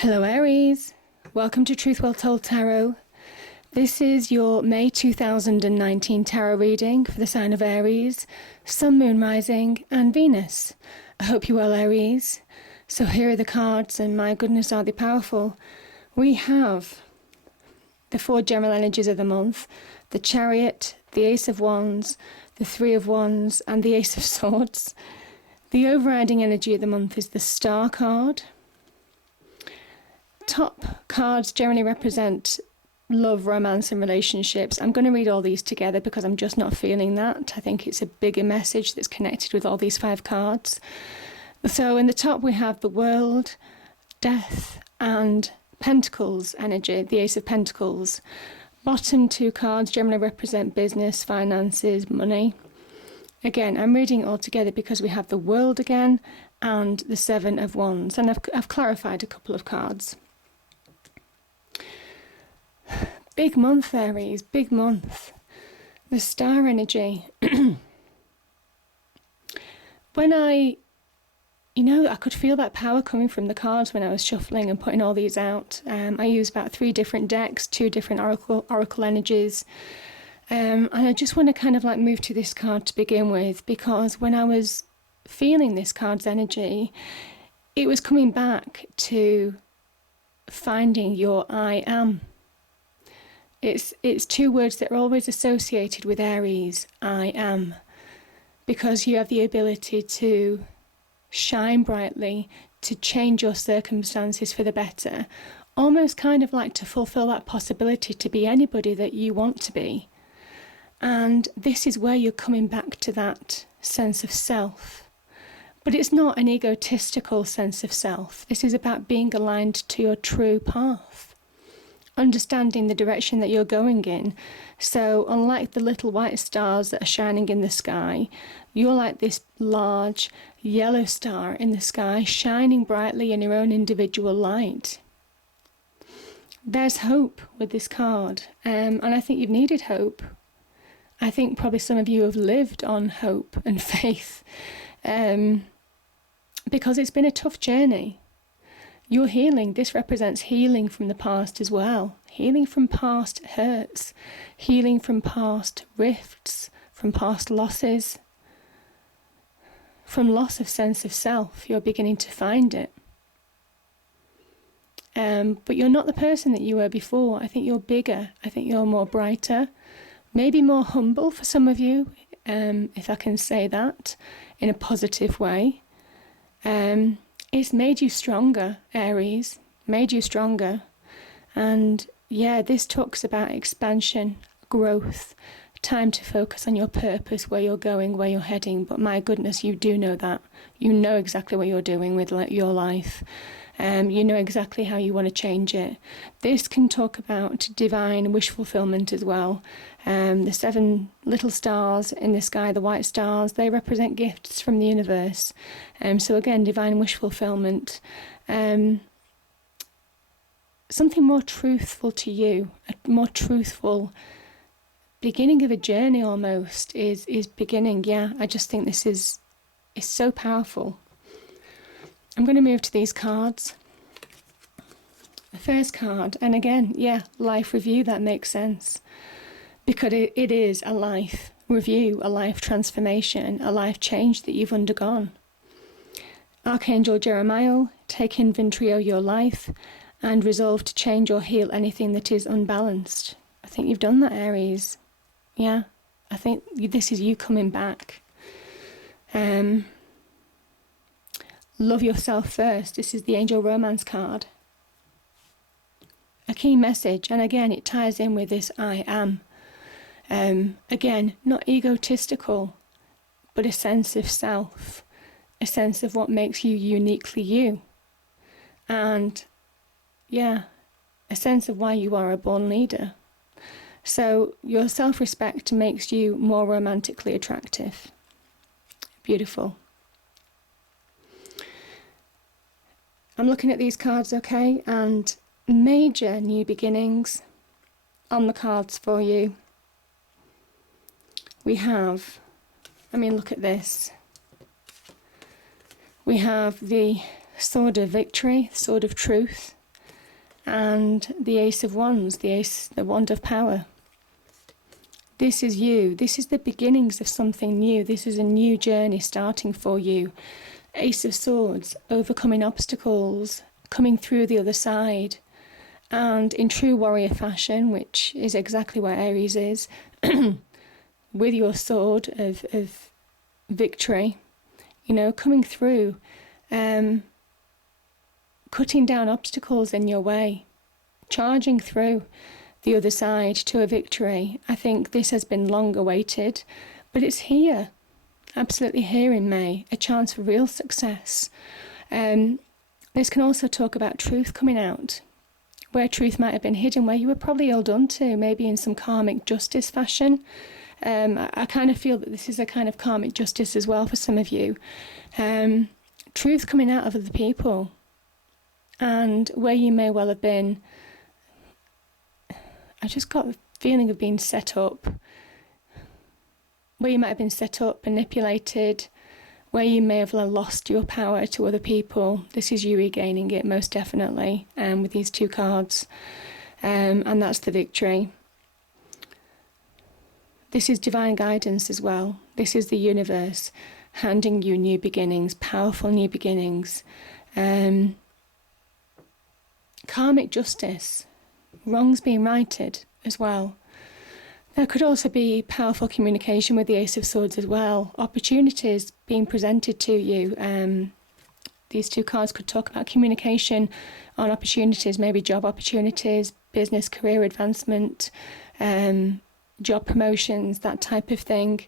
Hello Aries, welcome to Truth Well Told Tarot. This is your May 2019 tarot reading for the sign of Aries, Sun, Moon, Rising and Venus. I hope you're well, Aries. So here are the cards, and my goodness, are they powerful. We have the four general energies of the month: the Chariot, the Ace of Wands, the Three of Wands and the Ace of Swords. The overriding energy of the month is the Star card. Top cards generally represent love, romance and relationships. I'm going to read all these together because I'm just not feeling that. I think it's a bigger message that's connected with all these five cards. So in the top we have the World, Death and Pentacles energy, the Ace of Pentacles. Bottom two cards generally represent business, finances, money. Again, I'm reading it all together because we have the World again and the Seven of Wands, and I've clarified a couple of cards. Big month, Aries, big month. The Star energy. When I could feel that power coming from the cards when I was shuffling and putting all these out. I used about 3 different decks, 2 different oracle energies. And I just want to kind of like move to this card to begin with, because when I was feeling this card's energy, it was coming back to finding your I am. It's 2 words that are always associated with Aries, I am, because you have the ability to shine brightly, to change your circumstances for the better, almost kind of like to fulfill that possibility to be anybody that you want to be. And this is where you're coming back to that sense of self. But it's not an egotistical sense of self. This is about being aligned to your true path, understanding the direction that you're going in. So unlike the little white stars that are shining in the sky, you're like this large yellow star in the sky, shining brightly in your own individual light. There's hope with this card, and I think you've needed hope. I think probably some of you have lived on hope and faith, because it's been a tough journey. Your healing, this represents healing from the past as well. Healing from past hurts, healing from past rifts, from past losses, from loss of sense of self. You're beginning to find it. But you're not the person that you were before. I think you're bigger. I think you're more brighter, maybe more humble for some of you, if I can say that in a positive way. It's made you stronger, Aries, made you stronger. And yeah, this talks about expansion, growth, time to focus on your purpose, where you're going, where you're heading. But my goodness, you do know that. You know exactly what you're doing with your life. You know exactly how you want to change it. This can talk about divine wish fulfillment as well. The 7 little stars in the sky, the white stars, they represent gifts from the universe. So again, divine wish fulfillment. Something more truthful to you, a more truthful beginning of a journey almost is beginning. Yeah, I just think this is so powerful. I'm going to move to these cards. The first card, and again, yeah, life review, that makes sense. Because it is a life review, a life transformation, a life change that you've undergone. Archangel Jeremiah, take inventory of your life and resolve to change or heal anything that is unbalanced. I think you've done that, Aries. Yeah, I think this is you coming back. Love yourself first. This is the Angel Romance card. A key message, and again, it ties in with this I am. Again, not egotistical, but a sense of self, a sense of what makes you uniquely you. And yeah, a sense of why you are a born leader. So your self-respect makes you more romantically attractive. Beautiful. I'm looking at these cards, okay, and major new beginnings on the cards for you. We have, look at this. We have the Sword of Victory, Sword of Truth, and the Ace of Wands, the Wand of Power. This is you. This is the beginnings of something new. This is a new journey starting for you. Ace of Swords, overcoming obstacles, coming through the other side. And in true warrior fashion, which is exactly what Aries is, with your sword of victory, you know, coming through, cutting down obstacles in your way, charging through the other side to a victory. I think this has been long awaited, but it's here, absolutely here in May, a chance for real success. This can also talk about truth coming out, where truth might have been hidden, where you were probably held on to, maybe in some karmic justice fashion. I kind of feel that this is a kind of karmic justice as well for some of you. Truth coming out of other people, and where you may well have been, I just got the feeling of being set up, where you might have been set up, manipulated, where you may have lost your power to other people. This is you regaining it, most definitely, with these two cards, and that's the victory. This is divine guidance as well. This is the universe handing you new beginnings, powerful new beginnings. Karmic justice, wrongs being righted as well. There could also be powerful communication with the Ace of Swords as well. Opportunities being presented to you. These two cards could talk about communication on opportunities, maybe job opportunities, business, career advancement, job promotions, that type of thing.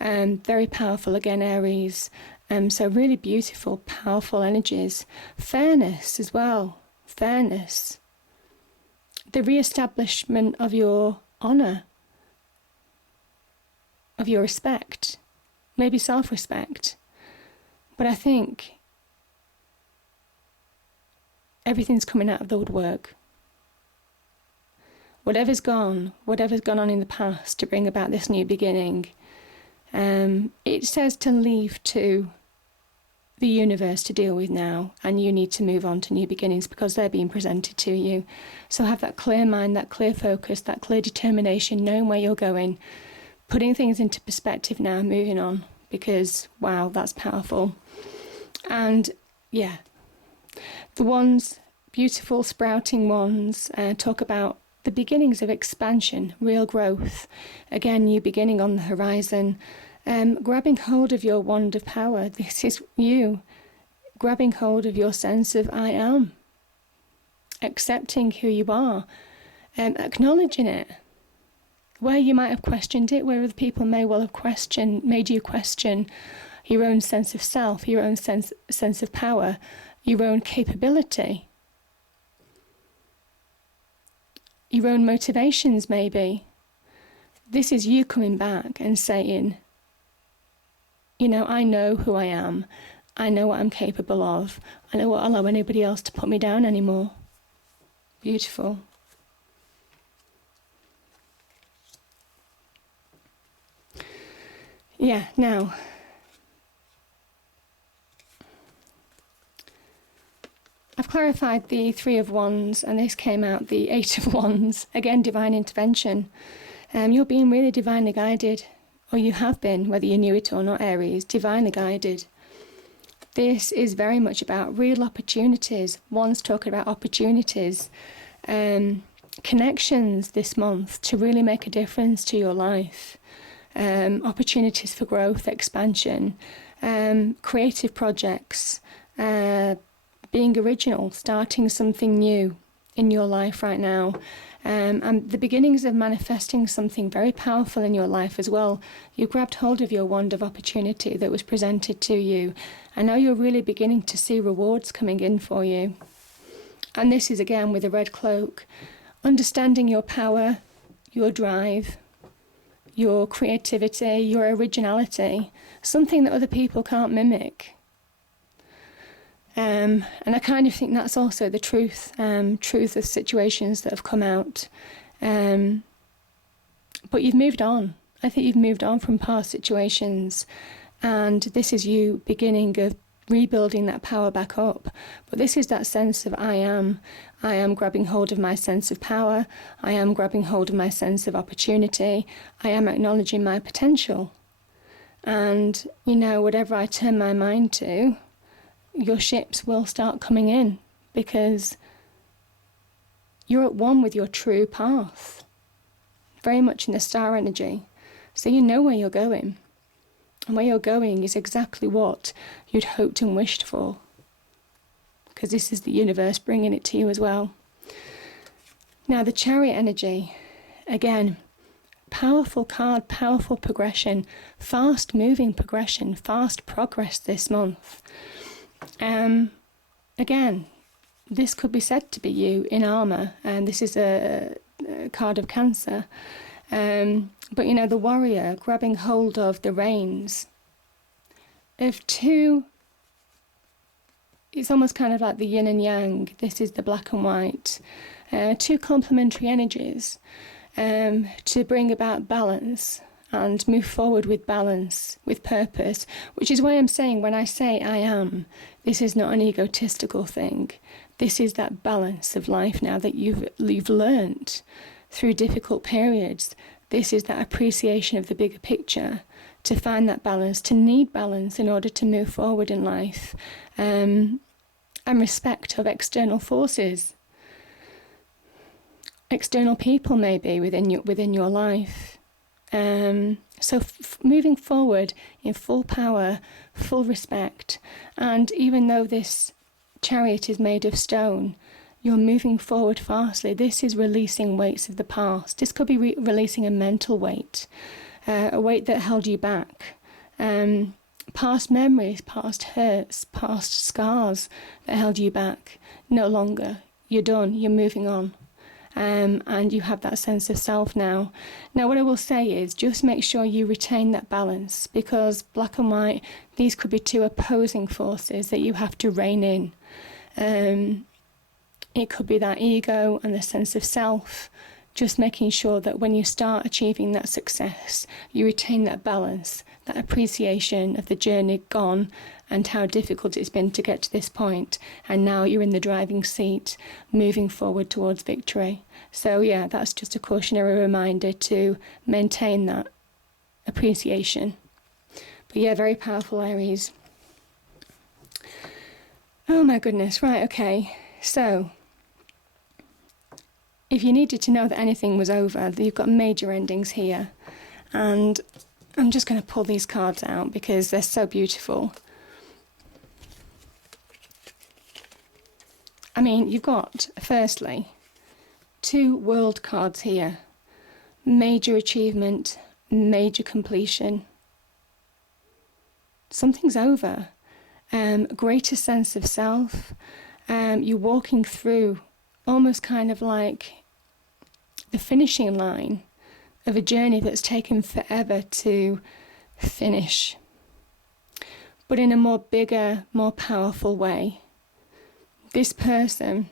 Very powerful again, Aries. So really beautiful, powerful energies. Fairness as well. Fairness. The re-establishment of your honour, of your respect, maybe self-respect. But I think everything's coming out of the woodwork. Whatever's gone on in the past to bring about this new beginning, it says to leave to the universe to deal with now, and you need to move on to new beginnings because they're being presented to you. So have that clear mind, that clear focus, that clear determination, knowing where you're going, putting things into perspective now, moving on, because wow, that's powerful. And yeah, the wands, beautiful sprouting wands, talk about the beginnings of expansion, real growth, again, new beginning on the horizon. Grabbing hold of your wand of power. This is you grabbing hold of your sense of I am, accepting who you are, acknowledging it. Where you might have questioned it, where other people may well have made you question your own sense of self, your own sense of power, your own capability, your own motivations maybe. This is you coming back and saying, you know, I know who I am. I know what I'm capable of. I don't allow anybody else to put me down anymore. Beautiful. Yeah, now, I've clarified the Three of Wands, and this came out the Eight of Wands. Again, divine intervention. You're being really divinely guided, or you have been, whether you knew it or not, Aries, divinely guided. This is very much about real opportunities. One's talking about opportunities, connections this month to really make a difference to your life. Opportunities for growth, expansion, creative projects, being original, starting something new in your life right now. And the beginnings of manifesting something very powerful in your life as well. You grabbed hold of your wand of opportunity that was presented to you, and now you're really beginning to see rewards coming in for you. And this is again with a red cloak, understanding your power, your drive, your creativity, your originality, something that other people can't mimic. And I kind of think that's also the truth of situations that have come out. But you've moved on. I think you've moved on from past situations, and this is you beginning of rebuilding that power back up. But this is that sense of I am grabbing hold of my sense of power. I am grabbing hold of my sense of opportunity. I am acknowledging my potential. And, you know, whatever I turn my mind to, your ships will start coming in, because you're at one with your true path, very much in the star energy. So you know where you're going. And where you're going is exactly what you'd hoped and wished for, because this is the universe bringing it to you as well. Now, the Chariot energy, again, powerful card, powerful progression, fast moving progression, fast progress this month. Again, this could be said to be you in armour, and this is a card of Cancer. But you know, the warrior grabbing hold of the reins of two, it's almost kind of like the yin and yang. This is the black and white. Two complementary energies to bring about balance and move forward with balance, with purpose, which is why I'm saying, when I say I am, this is not an egotistical thing. This is that balance of life now that you've learnt through difficult periods. This is that appreciation of the bigger picture, to find that balance, to need balance in order to move forward in life, and respect of external forces, external people maybe within your life. So moving forward in full power, full respect, and even though this chariot is made of stone, you're moving forward fastly. This is releasing weights of the past. This could be releasing a mental weight, a weight that held you back. Past memories, past hurts, past scars that held you back. No longer. You're done. You're moving on. And you have that sense of self now. Now, what I will say is just make sure you retain that balance, because black and white, these could be two opposing forces that you have to rein in. It could be that ego and the sense of self, just making sure that when you start achieving that success, you retain that balance, that appreciation of the journey gone and how difficult it's been to get to this point. And now you're in the driving seat, moving forward towards victory. So yeah, that's just a cautionary reminder to maintain that appreciation. But yeah, very powerful, Aries. Oh my goodness, right, okay. So, if you needed to know that anything was over, you've got major endings here. And I'm just going to pull these cards out because they're so beautiful. I mean, you've got, firstly, two world cards here. Major achievement, major completion. Something's over. Greater sense of self. You're walking through almost kind of like the finishing line of a journey that's taken forever to finish, but in a more bigger, more powerful way. This person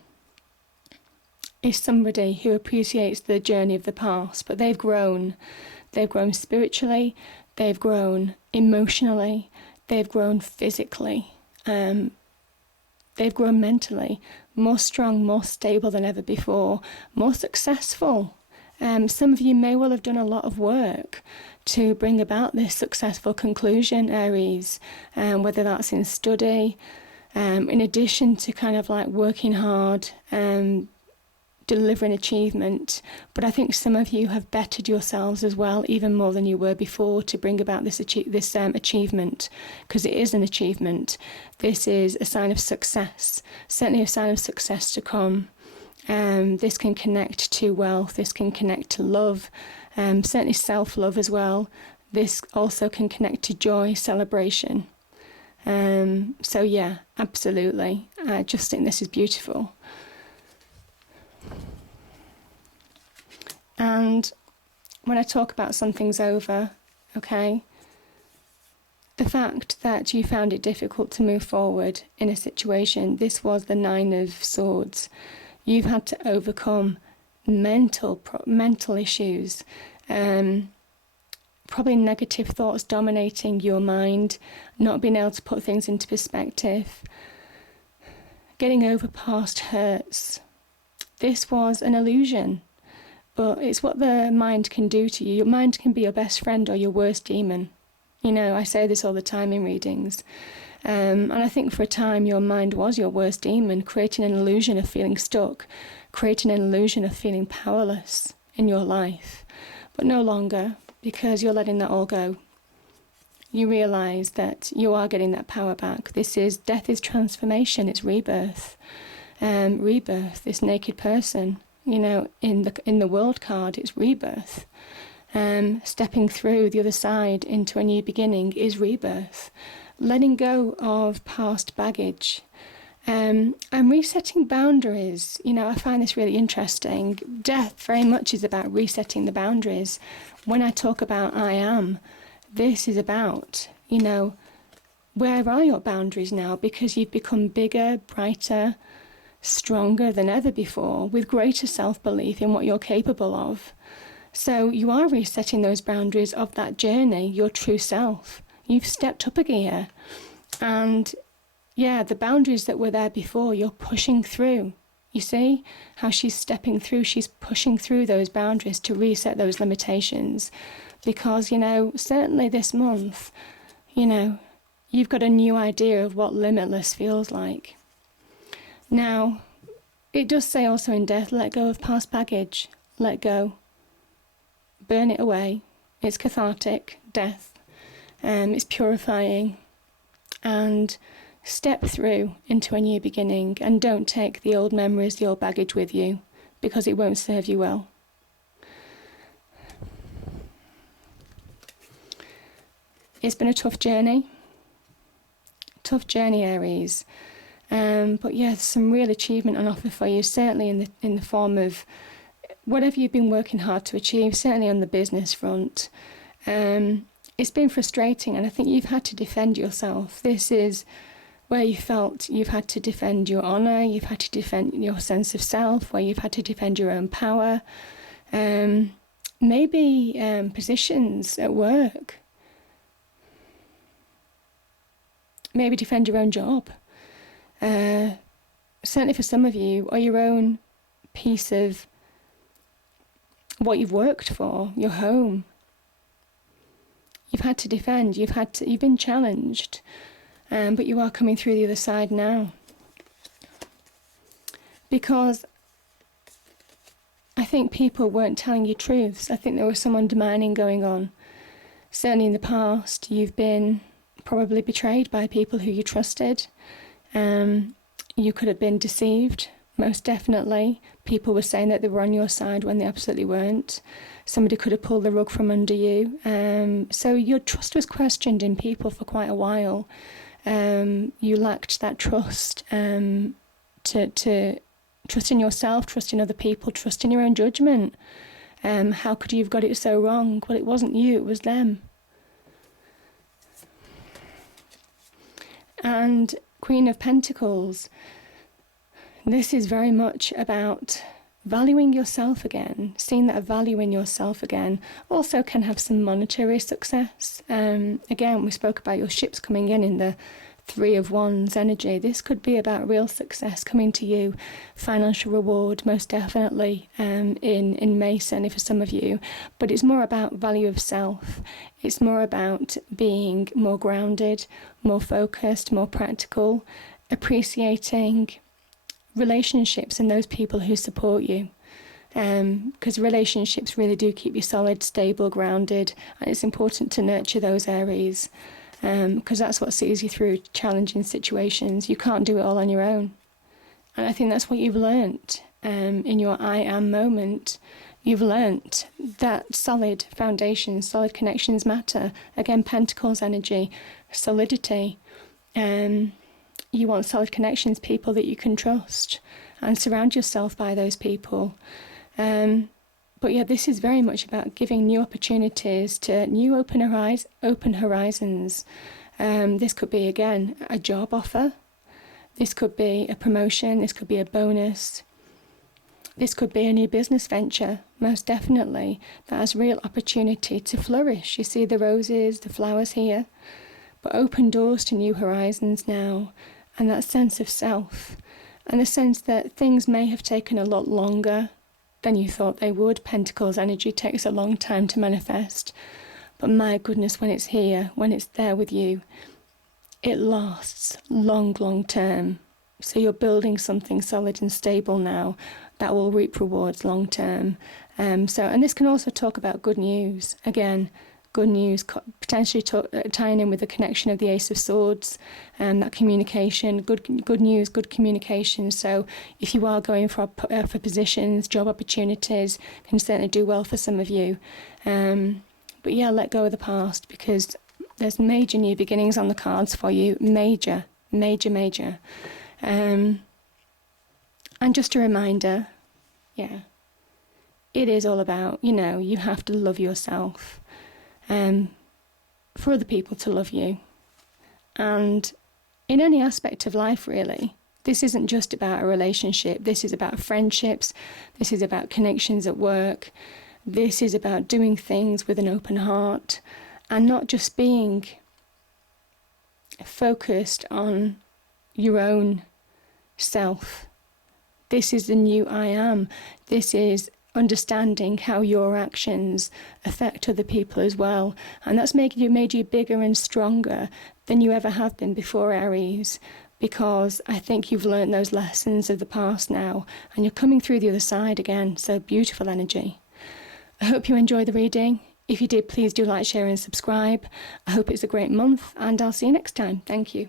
is somebody who appreciates the journey of the past, but they've grown. They've grown spiritually, they've grown emotionally, they've grown physically, they've grown mentally, more strong, more stable than ever before, more successful. Some of you may well have done a lot of work to bring about this successful conclusion, Aries, whether that's in study, in addition to kind of like working hard, delivering achievement. But I think some of you have bettered yourselves as well, even more than you were before, to bring about this achievement, because it is an achievement. This is a sign of success, certainly a sign of success to come. This can connect to wealth, this can connect to love, certainly self-love as well. This also can connect to joy, celebration. So yeah, absolutely. I just think this is beautiful. And when I talk about something's over, okay, the fact that you found it difficult to move forward in a situation, this was the 9 of Swords. You've had to overcome mental issues, probably negative thoughts dominating your mind, not being able to put things into perspective, getting over past hurts. This was an illusion, but it's what the mind can do to you. Your mind can be your best friend or your worst demon. You know, I say this all the time in readings. And I think for a time your mind was your worst demon, creating an illusion of feeling stuck, creating an illusion of feeling powerless in your life. But no longer, because you're letting that all go. You realise that you are getting that power back. Death is transformation, it's rebirth. Rebirth, this naked person, you know, in the world card, it's rebirth. Stepping through the other side into a new beginning is rebirth. Letting go of past baggage. And resetting boundaries. You know, I find this really interesting. Death very much is about resetting the boundaries. When I talk about I am, this is about, you know, where are your boundaries now? Because you've become bigger, brighter, stronger than ever before, with greater self-belief in what you're capable of. So you are resetting those boundaries of that journey, your true self. You've stepped up a gear. And yeah, the boundaries that were there before, you're pushing through. You see how she's stepping through? She's pushing through those boundaries to reset those limitations. Because, you know, certainly this month, you know, you've got a new idea of what limitless feels like. Now, it does say also in death, let go of past baggage. Let go. Burn it away. It's cathartic, death. It's purifying. And step through into a new beginning, and don't take the old memories, the old baggage with you, because it won't serve you well. It's been a tough journey, Aries. But yeah, there's some real achievement on offer for you, certainly in the form of whatever you've been working hard to achieve, certainly on the business front. It's been frustrating, and I think you've had to defend yourself. This is where you felt you've had to defend your honour, you've had to defend your sense of self, where you've had to defend your own power. Maybe positions at work. Maybe defend your own job. Certainly for some of you, or your own piece of what you've worked for, your home. You've had to defend, you've been challenged, but you are coming through the other side now. Because I think people weren't telling you truths. I think there was some undermining going on. Certainly in the past, you've been probably betrayed by people who you trusted. You could have been deceived, most definitely. People were saying that they were on your side when they absolutely weren't. Somebody could have pulled the rug from under you. So your trust was questioned in people for quite a while. You lacked that trust to trust in yourself, trust in other people, trust in your own judgment. How could you have got it so wrong? Well, it wasn't you, it was them. And Queen of Pentacles, this is very much about valuing yourself again, seeing that value in yourself again. Also can have some monetary success. Again, we spoke about your ships coming in the Three of Wands energy. This could be about real success coming to you, financial reward, most definitely, in May, certainly for some of you. But it's more about value of self. It's more about being more grounded, more focused, more practical, appreciating relationships and those people who support you. Because relationships really do keep you solid, stable, grounded, and it's important to nurture those areas. Because that's what sees you through challenging situations. You can't do it all on your own. And I think that's what you've learnt in your I am moment. You've learnt that solid foundation, solid connections matter. Again, Pentacles energy, solidity. You want solid connections, people that you can trust, and surround yourself by those people. But yeah, this is very much about giving new opportunities to new open horizons. This could be, again, a job offer. This could be a promotion. This could be a bonus. This could be a new business venture, most definitely, that has real opportunity to flourish. You see the roses, the flowers here, but open doors to new horizons now, and that sense of self, and the sense that things may have taken a lot longer than you thought they would. Pentacles energy takes a long time to manifest, but my goodness, when it's here, when it's there with you, it lasts long term. So you're building something solid and stable now that will reap rewards long term. And this can also talk about good news. Again, good news, potentially tying in with the connection of the Ace of Swords and that communication, good news, good communication. So if you are going for positions, job opportunities, can certainly do well for some of you. But yeah, let go of the past, because there's major new beginnings on the cards for you. Major. And just a reminder, yeah, it is all about, you have to love yourself for other people to love you. And in any aspect of life, really, this isn't just about a relationship. This is about friendships. This is about connections at work. This is about doing things with an open heart and not just being focused on your own self. This is the new I am. This is understanding how your actions affect other people as well. And that's made you bigger and stronger than you ever have been before, Aries, because I think you've learned those lessons of the past now, and you're coming through the other side again. So beautiful energy. I hope you enjoyed the reading. If you did, please do like, share and subscribe. I hope it's a great month, and I'll see you next time. Thank you.